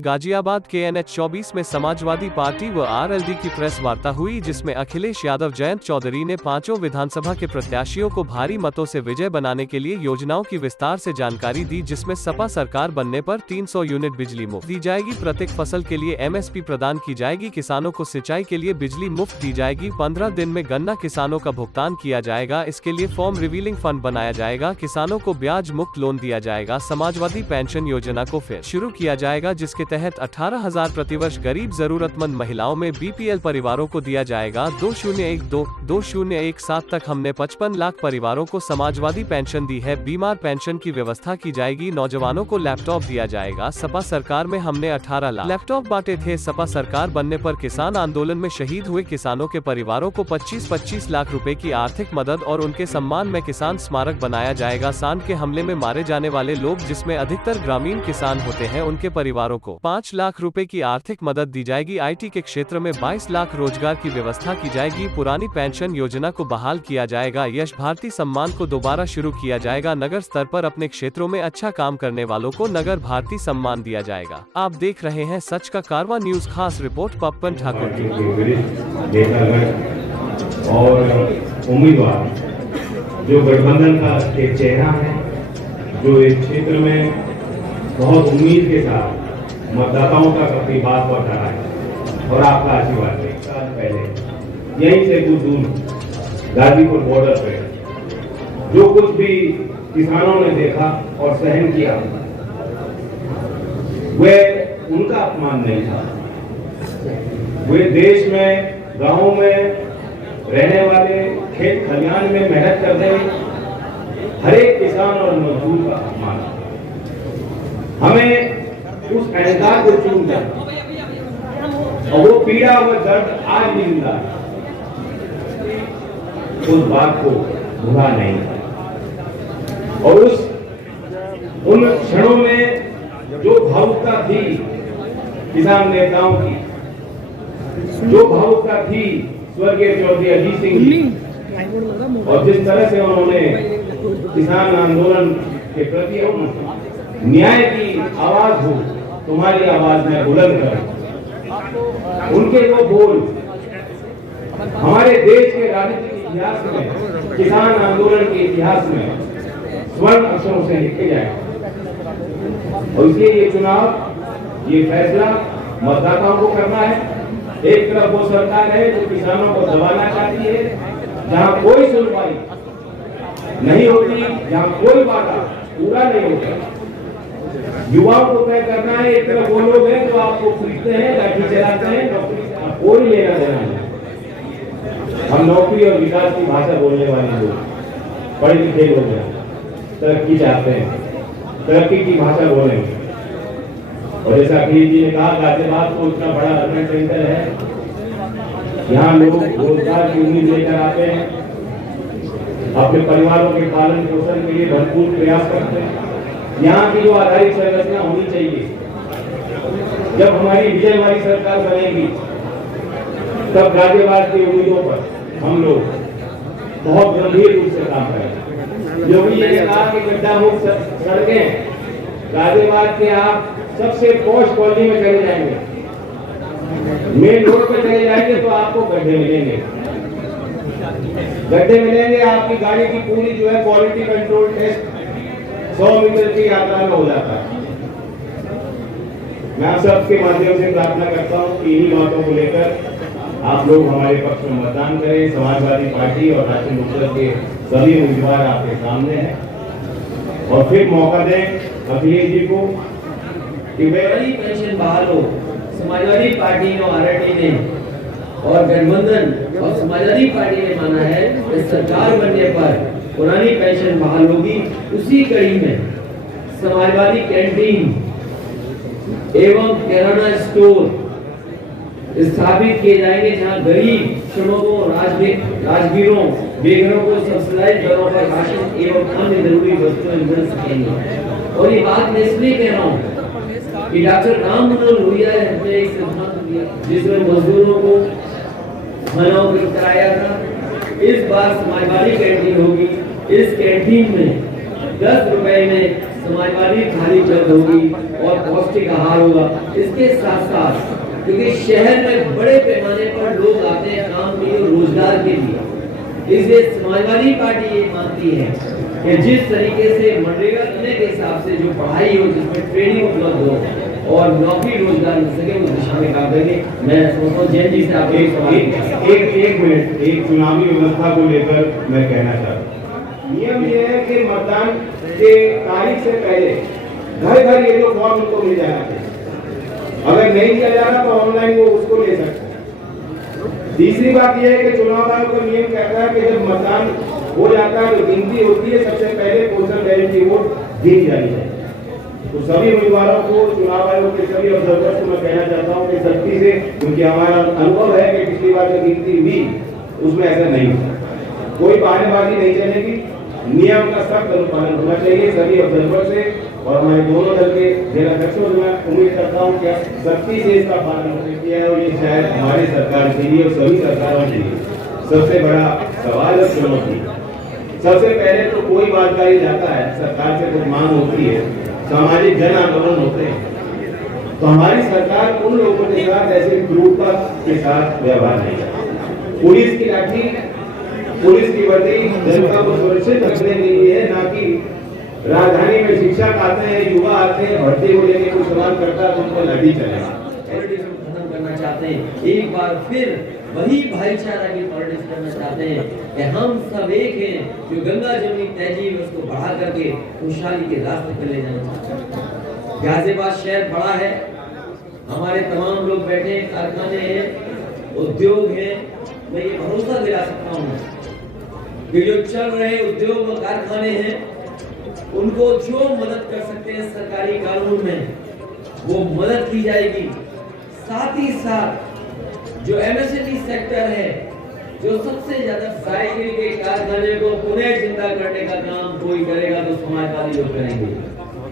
गाजियाबाद के NH 24 में Samajwadi party व RLD की प्रेस वार्ता हुई, जिसमें अखिलेश यादव जयंत चौधरी ने पांचों विधानसभा के प्रत्याशियों को भारी मतों से विजय बनाने के लिए योजनाओं की विस्तार से जानकारी दी, जिसमें सपा सरकार बनने पर 300 यूनिट बिजली मुफ्त दी जाएगी, प्रत्येक फसल के लिए MSP प्रदान की जाएगी, किसानों को सिंचाई के लिए बिजली मुफ्त दी जाएगी, 15 दिन में गन्ना किसानों का भुगतान किया जाएगा, इसके लिए फॉर्म रिवीलिंग फंड बनाया जाएगा, किसानों को ब्याज मुक्त लोन दिया जाएगा, समाजवादी पेंशन योजना को फिर शुरू किया जाएगा, जिसके तहत 18,000 प्रतिवर्ष गरीब जरूरतमंद महिलाओं में BPL परिवारों को दिया जाएगा। 2017 तक हमने 55 लाख परिवारों को समाजवादी पेंशन दी है। बीमार पेंशन की व्यवस्था की जाएगी। नौजवानों को लैपटॉप दिया जाएगा। सपा सरकार में हमने 18 लाख लैपटॉप बांटे थे। सपा सरकार बनने पर किसान आंदोलन में शहीद हुए किसानों के परिवारों को 25-25 लाख रुपए की आर्थिक मदद और उनके सम्मान में किसान स्मारक बनाया जाएगा। सांड के हमले में मारे जाने वाले लोग, जिसमें अधिकतर ग्रामीण किसान होते हैं, उनके परिवारों को 5 लाख रुपए की आर्थिक मदद दी जाएगी। IT के क्षेत्र में 22 लाख रोजगार की व्यवस्था की जाएगी। पुरानी पेंशन योजना को बहाल किया जाएगा। यश भारती सम्मान को दोबारा शुरू किया जाएगा। नगर स्तर पर अपने क्षेत्रों में अच्छा काम करने वालों को नगर भारती सम्मान दिया जाएगा। आप देख रहे हैं सच का कारवा न्यूज। खास रिपोर्ट पप्पन ठाकुर की। और उम्मीदवार जो गठबंधन का एक चेहरा है, जो इस क्षेत्र में बहुत उम्मीद के साथ मतदाताओं का अपनी बात पर खड़ा है और आपका आशीर्वाद है। 1 साल पहले यहीं से कुछ दूर गाजीपुर बॉर्डर पे जो कुछ भी किसानों ने देखा और सहन किया, वे उनका अपमान नहीं था। वे देश में, गांव में रहने वाले, खेत खलिहान में मेहनत करने हर एक किसान और मजदूर का अपमान। हमें उस अहंकार को चूम जाता और वो पीड़ा व दर्द आज भी मिलता है, उस बात को भूला नहीं। और उन क्षणों में जो भावुकता थी किसान नेताओं की, जो भावुकता थी स्वर्गीय चौधरी अजीत सिंह जी, और जिस तरह से उन्होंने किसान आंदोलन के प्रति न्याय की आवाज हो, तुम्हारी आवाज में बुलंद कर, उनके वो बोल हमारे देश के राजनीतिक इतिहास में, किसान आंदोलन के इतिहास में स्वर्ण अक्षरों से लिखे जाए। और इसलिए ये चुनाव, ये फैसला मतदाताओं को करना है। एक तरफ वो सरकार है जो किसानों को दबाना चाहती है, जहां कोई सुनवाई नहीं होती, जहां कोई वादा पूरा नहीं होता। युवाओं को तय करना है। एक तरफ वो लोग हैं जो आपको खरीदते हैं, लाठी चलाते हैं, नौकरी कोई लेना देना नहीं। हम नौकरी और विकास की भाषा बोलने वाले लोग, पढ़े लिखे लोग हैं, तरक्की चाहते हैं, तरक्की की भाषा बोलेंगे। और जैसा अखिलेश जी ने कहा, गाजियाबाद को इतना बड़ा अर्बन सेंटर है, यहाँ लोग रोजगार की उम्मीद लेकर आते हैं, अपने परिवारों के पालन पोषण के लिए भरपूर प्रयास करते हैं। यहाँ की जो आधारिक संरचना होनी चाहिए, जब हमारी विजय वाली सरकार बनेगी, तब गाजियाबाद की उम्मीदों पर हम लोग बहुत गंभीर रूप से काम करेंगे। योगी जी ने कहा कि गड्ढा मुक्त सड़कें गाजियाबाद के आप सबसे पॉश कॉलोनी में चले जाएंगे, मेन रोड पे चले जाएंगे तो आपको गड्ढे मिलेंगे। गड्ढे मिलेंगे, आपकी गाड़ी की पूरी जो है क्वालिटी कंट्रोल टेस्ट 100 मीटर की यात्रा में हो जाता है। मैं आप सबके माध्यम से प्रार्थना करता हूं कि इन्हीं बातों को लेकर आप लोग हमारे पक्ष में मतदान करें। समाजवादी पार्टी और राष्ट्रीय लोकदल के सभी उम्मीदवार आपके सामने हैं और फिर मौका दें अखिलेश जी को कि बड़ी पेंशन बहाल हो। समाजवादी पार्टी और RLD ने और गठबंधन और समाजवादी पार्टी ने माना है कि सरकार बनने पर पुरानी पेंशन बहाल होगी। उसी कड़ी में समाजवादी कैंटीन एवं किराना स्टोर स्थापित किए जाएंगे, जहां गरीब श्रमिकों, राजगीरों, बेघरों को सब्सिडाइज दरों पर राशन एवं अन्य जरूरी वस्तुएं मिल सकेंगी। और ये बात मैं इसलिए कह रहा हूँ कि डॉक्टर राम मनोहर लोहिया ने एक सिद्धांत दिया जिसमें मजदूरों को खाना उपलब्ध कराया था। इस बार समाजवादी कैंटीन होगी। इस कैंटीन में 10 रुपए में समाजवादी थाली उपलब्ध होगी और पौष्टिक आहार होगा। इसके साथ साथ क्योंकि शहर में बड़े पैमाने पर लोग आते हैं काम के लिए, रोजगार के लिए, इसलिए समाजवादी पार्टी ये मानती है कि जिस तरीके से मनरेगा करने के हिसाब से जो पढ़ाई हो, जिसमें ट्रेनिंग उपलब्ध हो और नौकरी रोजगार मिल सके, उस दिशा में काम करेंगे। मैं सोचता हूँ जैन जी से आप एक मिनट, एक चुनावी व्यवस्था को लेकर मैं कहना चाहता हूँ। नियम ये है कि मतदान के तारीख से पहले घर घर ये जो फॉर्म उनको मिल जाना चाहिए। अगर नहीं दिया जा रहा तो ऑनलाइन वो उसको ले सकते हैं। तीसरी बात यह है कि चुनाव आयोग का नियम कहता है कि जब मतदान हो जाता है तो गिनती होती है, सबसे पहले पोस्टल बैलेट की वोट गिनी जानी है। तो सभी उम्मीदवारों को, चुनाव आयोग के सभी ऑब्जर्वर्स को मैं कहना चाहता हूँ कि सख्ती से, क्योंकि हमारा अनुभव है कि पिछली बार जो गिनती हुई उसमें ऐसा नहीं हुआ। कोई बहानेबाजी नहीं चलेगी, नियम का सख्त अनुपालन होना चाहिए सभी ऑब्जर्वर से, और हमारे दोनों दल के जिलाध्यक्षों से मैं उम्मीद करता हूँ कि सख्ती से इसका पालन किया है। और ये शायद हमारी सरकार के लिए और सभी सरकारों के लिए सबसे बड़ा सवाल और चुनौती। सबसे पहले तो कोई बात का ही जाता है, सरकार से कुछ मांग होती है, सामाजिक जन आंदोलन होते हैं, तो हमारी सरकार उन लोगों के साथ ऐसे क्रूरता के साथ व्यवहार नहीं करती। पुलिस की लाठी, पुलिस की वर्दी जनता को सुरक्षित रखने के लिए है, ना कि राजधानी में शिक्षक आते हैं, युवा आते हैं, भर्ती को लेकर कुछ सवाल करता है तो उनको लाठी चलेगा। खत्म करना चाहते हैं, एक बार फिर वही भाईचारा की पॉलिटिक्स करना चाहते हैं कि हम सब एक हैं, जो गंगा जमुनी तहजीब उसको बढ़ा करके खुशहाली के रास्ते पर ले जाना चाहते हैं। गाजियाबाद शहर बड़ा है, हमारे तमाम लोग बैठे हैं, कारखाने हैं, उद्योग हैं। मैं ये भरोसा दिला सकता हूँ कि जो चल रहे उद्योग और कारखाने हैं उनको जो मदद कर सकते हैं सरकारी कानून में वो मदद की जाएगी। साथ ही साथ जो एमएसएमई सेक्टर है, जो सबसे ज्यादा साइकिल के कारखाने को पुनः जिंदा करने का काम कोई करेगा तो समाजवादी लोग करेंगे,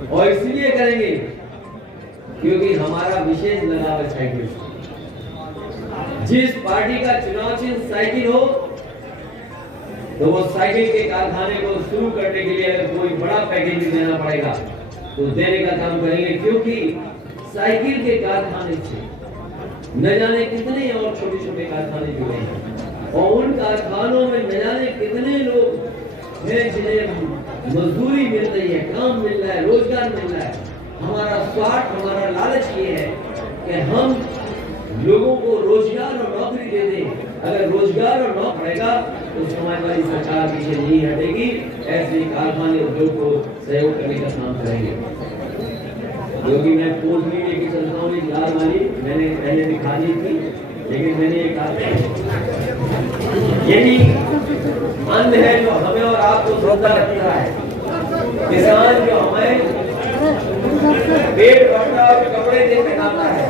और इसलिए करेंगे क्योंकि हमारा विशेष लगाव है साइकिल से। जिस पार्टी का चुनाव चिन्ह साइकिल हो तो वो साइकिल के कारखाने को शुरू करने के लिए अगर कोई बड़ा पैकेज देना पड़ेगा तो देने का काम करेंगे, क्योंकि साइकिल के कारखाने से न जाने कितने और छोटे छोटे कारखाने जुड़े हैं, और उन कारखानों में न जाने कितने लोग हैं जिन्हें मजदूरी मिल रही है, काम मिल रहा है, रोजगार मिल रहा है। हमारा स्वार्थ, हमारा लालच ये है कि हम लोगों को रोजगार और नौकरी दे दें। अगर रोजगार और नौकरी रहेगा तो समाजवादी सरकार पीछे नहीं हटेगी। ऐसे कारखाने उद्योग को सहयोग करने का काम करेंगे। क्योंकि मैं पोटली लेके चलता हूँ, एक लाल वाली मैंने पहले दिखा दी थी, लेकिन मैंने ये कहा यही अन्न है जो हमें और आपको जिंदा रखता है। किसान जो हमें पेट भरता है और कपड़े दे पहनाता है,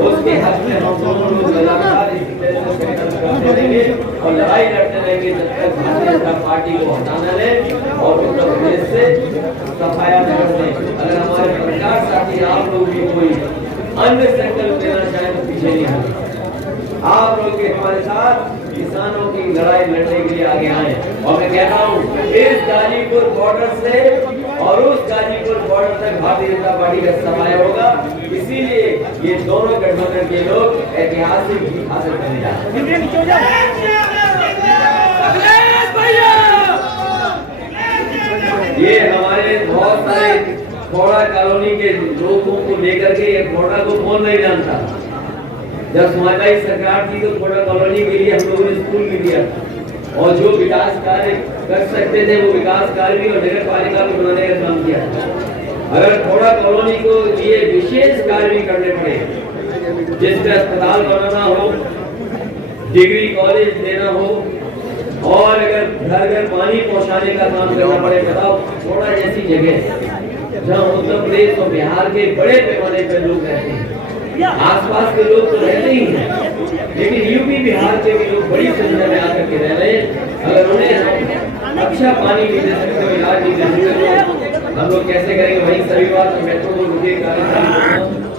उसके हक में हम दोनों लोग लगातार इसी तरह से संघर्ष करते रहेंगे और लड़ाई लड़ते रहेंगे जब तक भारतीय जनता पार्टी को हटाना ले और उत्तर प्रदेश से सफाया न कर दें। अगर हमारे पत्रकार साथी आप लोग भी कोई अन्य संकल्प लेना चाहें तो पीछे नहीं हटें। आप लोग के हमारे साथ किसानों की लड़ाई लड़ने के लिए आगे आए। और मैं कहता हूँ इस गाजीपुर बॉर्डर से और उस गाजीपुर बॉर्डर तक भारतीय जनता पार्टी का सफाया होगा। इसीलिए ये दोनों गठबंधन के लोग ऐतिहासिक जीत हासिल करने जा रहे हैं। ये हमारे बहुत सारे फोड़ा कॉलोनी के लोगों को लेकर के ये फोड़ा को कौन नहीं जानता। जब समाजवादी सरकार थी तो फोड़ा कॉलोनी के लिए हम लोगों ने स्कूल भी दिया था और जो विकास कार्य कर सकते थे वो विकास कार्य भी और नगर पालिका को बनाने का काम किया। अगर फोड़ा कॉलोनी को लिए विशेष कार्य भी करने पड़े, जिसमें अस्पताल बनाना हो, डिग्री कॉलेज देना हो और अगर घर घर पानी पहुंचाने का काम करना पड़े, बताओ थोड़ा ऐसी जगह जहाँ उत्तर प्रदेश और बिहार के बड़े पैमाने पर लोग रहते हैं, आसपास के लोग तो रहते ही हैं, लेकिन यूपी बिहार के भी लोग बड़ी संख्या में आकर के रह रहे हैं। अगर उन्हें अच्छा पानी नहीं दे सकते, इलाज नहीं दे सकते, हम लोग कैसे करेंगे? वही सभी बात मेट्रो को रुके कार्य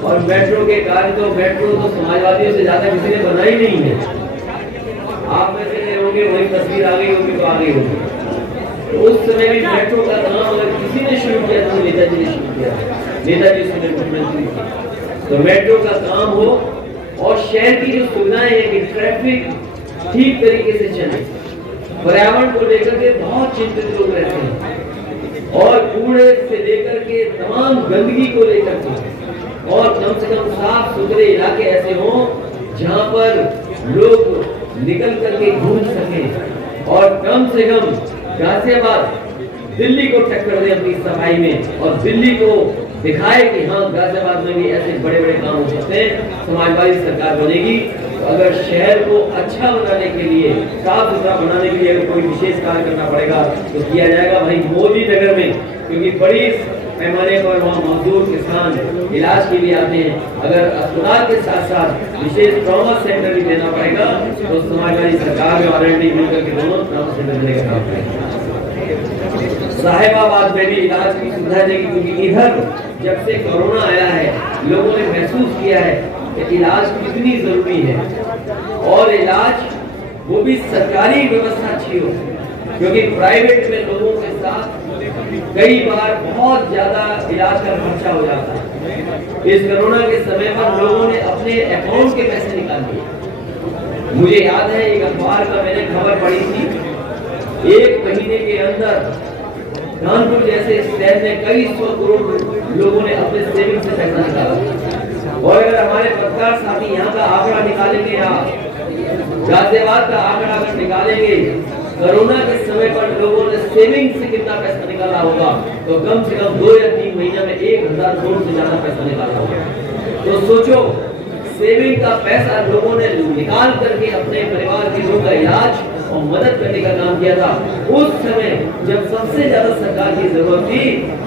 और मेट्रो के कार्य तो समाजवादियों से ज्यादा किसी ने बनाई नहीं है। आप में से होंगे वही तस्वीर आ गई होगी तो आ गई होगी। तो उस समय भी मेट्रो का काम अगर किसी ने शुरू किया तो नेताजी ने शुरू किया, नेताजी उस समय मुख्यमंत्री थे। तो मेट्रो का काम हो और शहर की जो सुविधाएं है कि ट्रैफिक ठीक तरीके से चले, पर्यावरण को लेकर के बहुत चिंतित लोग रहते हैं और कूड़े से लेकर के तमाम गंदगी को लेकर के, और कम से कम साफ सुथरे इलाके ऐसे हों जहां पर लोग निकल करके घूम सके और कम से कम गाजियाबाद दिल्ली को टक्कर दे अपनी सफाई में और दिल्ली को दिखाए कि हाँ गाजियाबाद में भी ऐसे बड़े बड़े काम हो सकते हैं। समाजवादी सरकार बनेगी तो अगर शहर को अच्छा बनाने के लिए, साफ सुथरा बनाने के लिए अगर कोई विशेष कार्य करना पड़ेगा तो किया जाएगा। वहीं मोदी नगर में, क्योंकि बड़ी पैमाने पर वहाँ मजदूर किसान इलाज के लिए आते हैं, अगर अस्पताल के साथ साथ विशेष ट्रॉमा सेंटर भी देना पड़ेगा तो समाजवादी सरकार और आरएनडी मिलकर के दोनों ट्रॉमा सेंटर देने का काम करेंगे। साहिबाबाद में भी इलाज की सुविधा देगी, क्योंकि इधर जब से कोरोना आया है लोगों ने महसूस किया है कि इलाज कितनी जरूरी है और इलाज वो भी सरकारी व्यवस्था अच्छी हो, क्योंकि प्राइवेट में लोगों के साथ कई बार बहुत ज्यादा इलाज का खर्चा हो जाता है। इस कोरोना के समय पर लोगों ने अपने अकाउंट के पैसे निकाल दिए। मुझे याद है एक अखबार का मैंने खबर पढ़ी थी, 1 महीने के अंदर कानपुर जैसे शहर में कई 100 करोड़ लोगों ने अपने सेविंग से पैसा निकाला। और अगर हमारे पत्रकार साथी यहाँ का आंकड़ा निकालेंगे या गाजियाबाद का आंकड़ा अगर निकालेंगे, कोरोना के समय पर लोगों ने सेविंग से कितना पैसा निकाला होगा तो कम से कम 2 या 3 महीने में 1000 करोड़ से ज्यादा पैसा निकाला होगा। तो सोचो, सेविंग का पैसा लोगों ने निकाल करके अपने परिवार के लोगों का इलाज और मदद करने का काम किया था। उस समय जब सबसे ज्यादा सरकार की जरूरत थी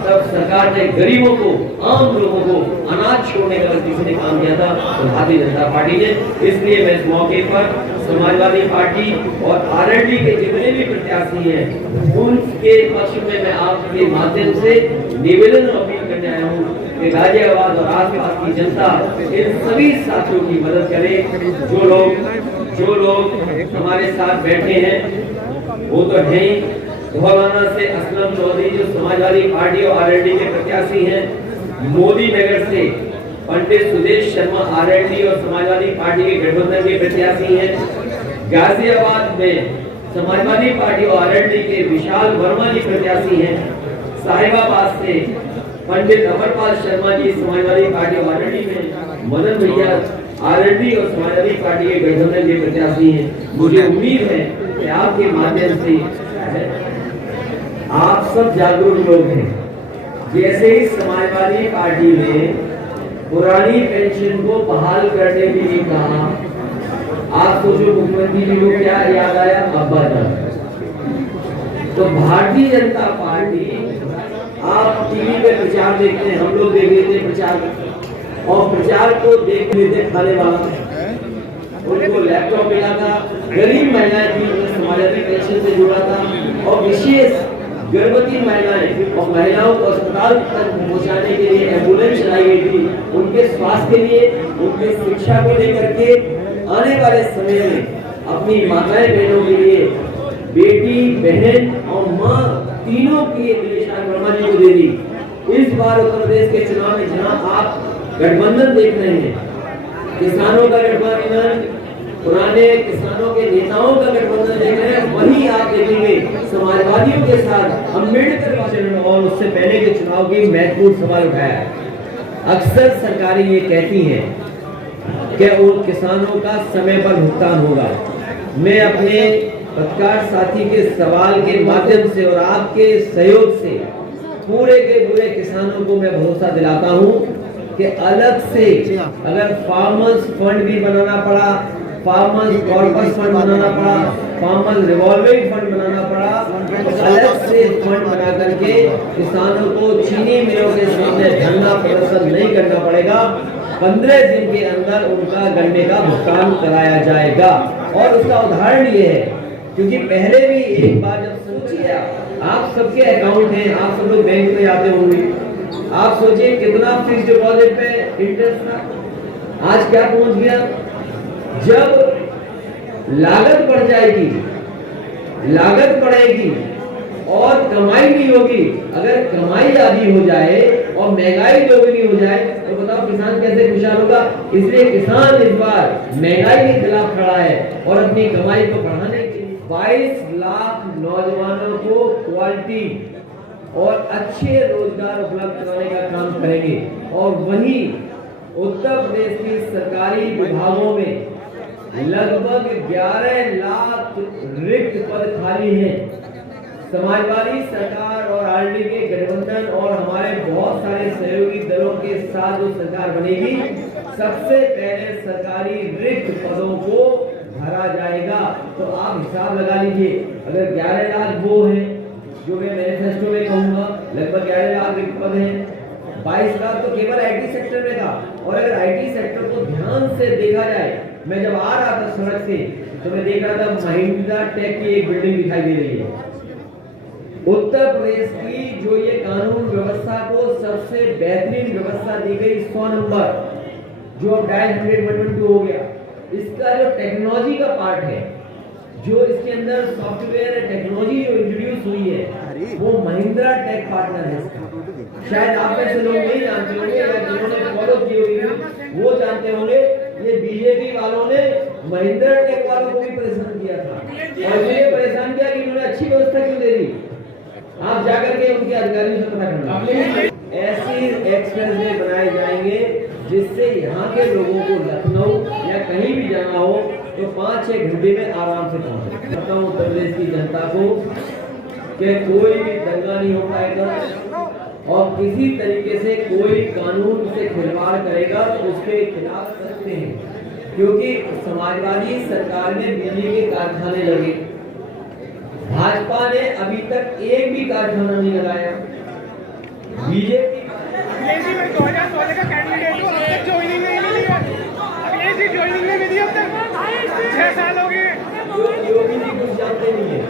तब सरकार ने गरीबों को, आम लोगों को अनाज छोड़ने का किसी ने काम किया था तो भारतीय जनता पार्टी ने। इसलिए मैं इस मौके पर समाजवादी पार्टी और आरएलडी के जितने भी प्रत्याशी हैं उनके पक्ष में मैं आपके माध्यम से निवेदन और अपील करने आया हूँ कि गाजियाबाद और आसपास की जनता इन सभी साथियों की मदद करे। जो लोग हमारे साथ बैठे हैं वो तो है ही, धौलाना से असलम चौधरी जो समाजवादी पार्टी और आरएलडी के प्रत्याशी हैं, मोदी नगर से पंडित सुदेश शर्मा आरएलडी और समाजवादी पार्टी के गठबंधन के प्रत्याशी हैं, गाजियाबाद में समाजवादी पार्टी और आरएलडी के विशाल वर्मा जी प्रत्याशी हैं, साहिबाबाद से पंडित अमरपाल शर्मा जी समाजवादी पार्टी और आरएलडी में, मदन भैया आरएलडी और समाजवादी पार्टी के गठबंधन के प्रत्याशी हैं। मुझे उम्मीद है कि आपके माध्यम से आप सब जागरूक लोग हैं। जैसे ही समाजवादी पार्टी ने पुरानी पेंशन को बहाल करने के लिए कहा, आप सोचो मुख्यमंत्री जी को क्या याद आया? अब्बा जान। तो भारतीय जनता पार्टी, आप टीवी पे प्रचार देखते हैं, हम लोग देख रहे थे प्रचार, और प्रचार को देख लेते खाने वाला उनको लैपटॉप मिला था, गरीब महिलाएं थी उन्हें समाजवादी पेंशन से जुड़ा था, और विशेष गर्भवती महिलाएं और महिलाओं को अस्पताल तक पहुंचाने के लिए एम्बुलेंस चलाई गई थी, उनके स्वास्थ्य के लिए, उनकी शिक्षा को लेकर के आने वाले समय में अपनी माताएं बहनों के लिए बेटी बहन और माँ तीनों की एक निशान वर्मा जी को दे दी। इस बार उत्तर प्रदेश के चुनाव में जहाँ आप गठबंधन देख रहे हैं, किसानों का गठबंधन, पुराने किसानों के नेताओं का गठबंधन देख रहे हैं, वही आप देखेंगे समाजवादियों के साथ अम्बेडकर का चरण और उससे पहले के चुनाव की महत्वपूर्ण सवाल उठाया है। अक्सर सरकारें ये कहती हैं कि उन किसानों का समय पर भुगतान होगा। मैं अपने पत्रकार साथी के सवाल के माध्यम से और आपके सहयोग से पूरे के पूरे किसानों को मैं भरोसा दिलाता हूं कि अलग से अगर फार्मर्स फंड भी बनाना पड़ा, फार्मर्स कॉर्पस फंड बनाना पड़ा, फार्मर्स रिवॉल्विंग फंड बनाना पड़ा, तो अलग से फंड बना करके किसानों को चीनी मिलों के सामने धरना प्रदर्शन नहीं करना पड़ेगा। 15 दिन के अंदर उनका गन्ने का भुगतान कराया जाएगा। और उसका उदाहरण ये है, क्योंकि पहले भी एक बार जब सोचिए, आप सबके अकाउंट हैं, आप सब लोग बैंक में आते होंगे, आप सोचिए कितना फिक्स डिपॉजिट पे इंटरेस्ट था, आज क्या पहुंच गया। जब लागत बढ़ जाएगी, लागत बढ़ेगी और कमाई नहीं होगी। अगर कमाई आधी हो जाए और महंगाई दोगुनी हो जाए तो बताओ किसान कैसे खुशहाल होगा। इसलिए किसान इस बार महंगाई के खिलाफ खड़ा है और अपनी कमाई को बढ़ाने के लिए 22 लाख नौजवानों को क्वालिटी और अच्छे रोजगार उपलब्ध कराने का काम करेंगे। और वहीं उत्तर प्रदेश की सरकारी विभागों में लगभग 11 लाख रिक्त पद खाली हैं। समाजवादी सरकार और आरएलडी के गठबंधन और हमारे बहुत सारे सहयोगी दलों के साथ जो सरकार बनेगी, सबसे पहले सरकारी रिक्त पदों को भरा जाएगा। तो आप हिसाब लगा लीजिए, अगर 11 लाख वो हैं जो मैं मैनिफेस्टो में कहूंगा, लगभग 11 लाख रिक्त पद हैं, 22 लाख तो केवल आईटी सेक्टर में था। और अगर आईटी सेक्टर को ध्यान से देखा जाए, मैं जब आ रहा था सड़क से तो मैं देख रहा था महिंद्रा टेक की एक बिल्डिंग दिखाई दे रही है। उत्तर प्रदेश की जो ये कानून व्यवस्था को सबसे बेहतरीन व्यवस्था दी गई 100 नंबर, जो अब डायल 100 हो गया, इसका जो टेक्नोलॉजी का पार्ट है, जो इसके अंदर सॉफ्टवेयर टेक्नोलॉजी जो इंट्रोड्यूस हुई है, वो महिंद्रा टेक पार्टनर है इसका। शायद आप में से लोग नहीं जानते होंगे या जिन्होंने फॉलो की होगी वो जानते होंगे। ये बीजेपी वालों ने महिंद्रा टेक वालों को भी परेशान किया था और ये परेशान किया कि इन्होंने अच्छी व्यवस्था क्यों दे दी। आप जाकर के उनके अधिकारियों से पता करना। ऐसी एक्सप्रेस वे बनाए जाएंगे जिससे यहाँ के लोगों को लखनऊ या कहीं भी जाना हो तो 5-6 घंटे में आराम से पहुंचे। बताऊं उत्तर प्रदेश की जनता को कि कोई भी दंगा नहीं हो पाएगा और किसी तरीके से कोई कानून से खिलवाड़ करेगा तो उसके खिलाफ सकते हैं, क्योंकि समाजवादी सरकार में बिजली के कारखाने लगे, भाजपा ने अभी तक एक भी कारखाना नहीं लगाया। बीजेपी 2016 का कैंडिडेट हूं, अब तक ज्वाइनिंग नहीं मिली है। अब ये चीज ज्वाइनिंग नहीं मिली अब तक 6 साल हो गए। योगी जी कुछ जानते नहीं है।